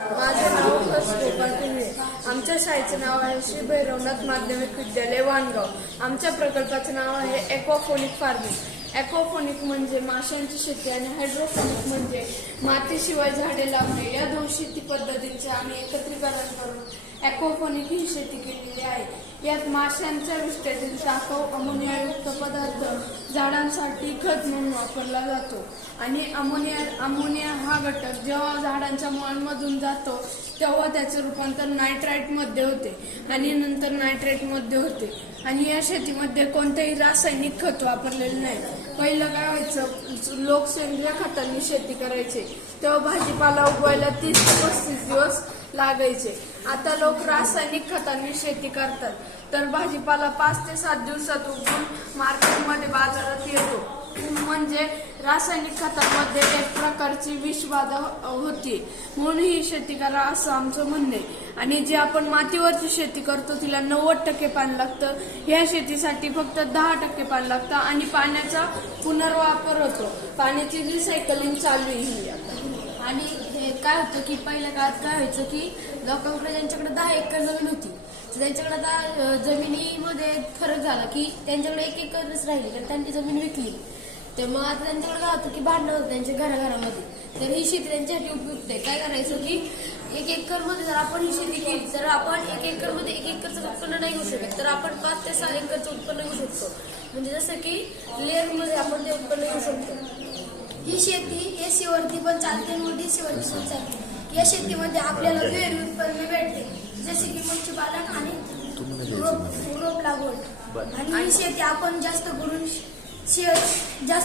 माझे नाव हर्ष गोपाळ पिंगळे. आमच्या शाळेचे नाव आहे श्री भैरवनाथ माध्यमिक विद्यालय वाणगाव. आमच्या प्रकल्पाचे नाव आहे एक्वाफोनिक फार्मिंग. एक्वाफोनिक म्हणजे माशांची शेती आणि हायड्रोफोनिक म्हणजे मातीशिवाय झाडे लावणे. या दोन शेती पद्धतींचे आम्ही एकत्रीकरण करून एक्वाफोनिक ही शेती केलेली आहे. यात माशांच्या विष्ठेतील टाकाऊ अमोनियायुक्त पदार्थ झाडांसाठी खत म्हणून वापरला जातो आणि अमोनिया हा घटक जेव्हा झाडांच्या मुळांमधून जातो तेव्हा त्याचे रूपांतर नायट्राइटमध्ये होते आणि नंतर नायट्रेटमध्ये होते. आणि या शेतीमध्ये कोणतेही रासायनिक खत वापरलेले नाही. पहिलं काय व्हायचं, लोक सेंद्रिय खतांनी शेती करायचे तेव्हा भाजीपाला उगवायला 30 ते 35 दिवस लागायचे. आता लोक रासायनिक खतांनी शेती करतात तर भाजीपाला 5 ते 7 दिवसात उगवून मार्केटमध्ये बाजारात येतो. म्हणजे रासायनिक खतांमध्ये एक प्रकारची विषबाधा होती, म्हणून ही शेती करा असं आमचं म्हणणे. आणि जे आपण मातीवरची शेती करतो तिला 90% पाणी लागतं. ह्या शेतीसाठी फक्त 10% पाणी लागतं आणि पाण्याचा पुनर्वापर होतो. पाण्याची रिसायकलिंग चालू आहे आता. आणि हे काय होतं की पहिल्या काळात काय व्हायचं की लोकांकडे ज्यांच्याकडे 10 एकर जमीन होती त्यांच्याकडे आता जमिनीमध्ये फरक झाला की त्यांच्याकडे 1 एकरच राहिली तर त्यांची जमीन विकली. तर मग आता त्यांच्याकडे काय होतं की भांडणं होतं त्यांच्या घराघरामध्ये. तर ही शेती त्यांच्यासाठी उपयुक्त आहे. काय करायचं की 1 एकरमध्ये जर आपण ही शेती केली तर आपण 1 एकरमध्ये 1 एकरचं उत्पन्न नाही घेऊ शकत, तर आपण 5 ते 6 एकरचं उत्पन्न घेऊ शकतो. म्हणजे जसं की लेअरमध्ये आपण ते उत्पन्न घेऊ शकतो. ही शेती एसी वरती पण चालते आणि डीसी वरती पण चालते. या शेतीमध्ये आपल्याला वेगवेगळी उत्पन्न भेटते, जसे की मच्छीपालन आणि रोप लागवड. आणि ही शेती आपण जास्त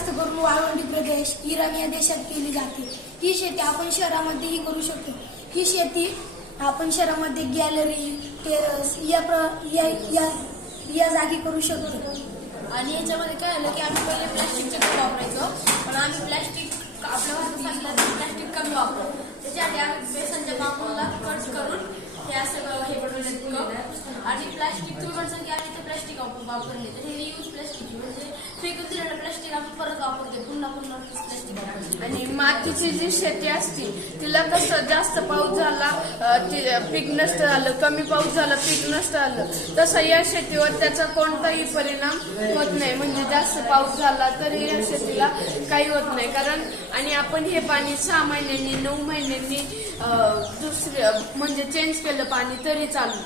करून वाळवंटी प्रदेश, इराण या देशात केली जाते. ही शेती आपण शहरामध्येही करू शकतो. ही शेती आपण शहरामध्ये गॅलरी, टेरेस या जागी करू शकतो. आणि याच्यामध्ये काय आलं की आम्ही पहिले प्लॅस्टिकचे कप वापरायचो, पण आम्ही प्लॅस्टिक आपल्या भारतात प्लॅस्टिक कमी वापरतो. त्याच्यासाठी आम्ही बेसनच्या बांबूला कट करून हे असं हे बनवले कप. आणि प्लॅस्टिक तुम्ही म्हणसान की आम्ही ते प्लॅस्टिक वापरले तर हे रियूज प्लॅस्टिक म्हणजे फेकून दिलेलं प्लॅस्टिक आपण परत वापरतो, पुन्हा प्लॅस्टिक. आणि मातीची जी शेती असते तिला कसं जास्त पाऊस झाला पीक नष्ट झालं, कमी पाऊस झाला पीक नष्ट झालं, तसं या शेतीवर त्याचा कोणताही परिणाम होत नाही. म्हणजे जास्त पाऊस झाला तरी या शेतीला काही होत नाही. कारण आणि आपण हे पाणी 6 महिन्यांनी 9 महिन्यांनी दुसरे म्हणजे चेंज केलं पाणी तरी चालू.